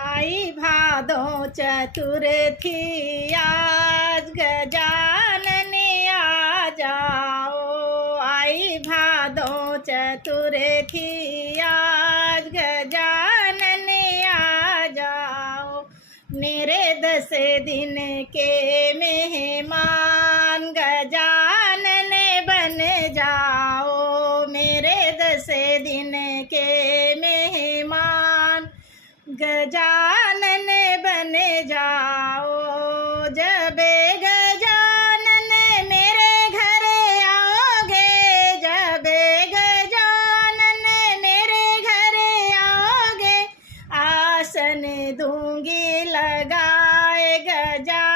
आई भादो चतुर्थी आज गजानन आ जाओ। आई भादो चतुर्थी आज गजानन आ जाओ। मेरे 10 दिन के मेहमान गजानन बन जाओ। मेरे 10 दिन के मेहमान गजानन बन जाओ। जब गजानन मेरे घर आओगे, जब गजानन मेरे घर आओगे, आसन दूंगी लगाए गजानन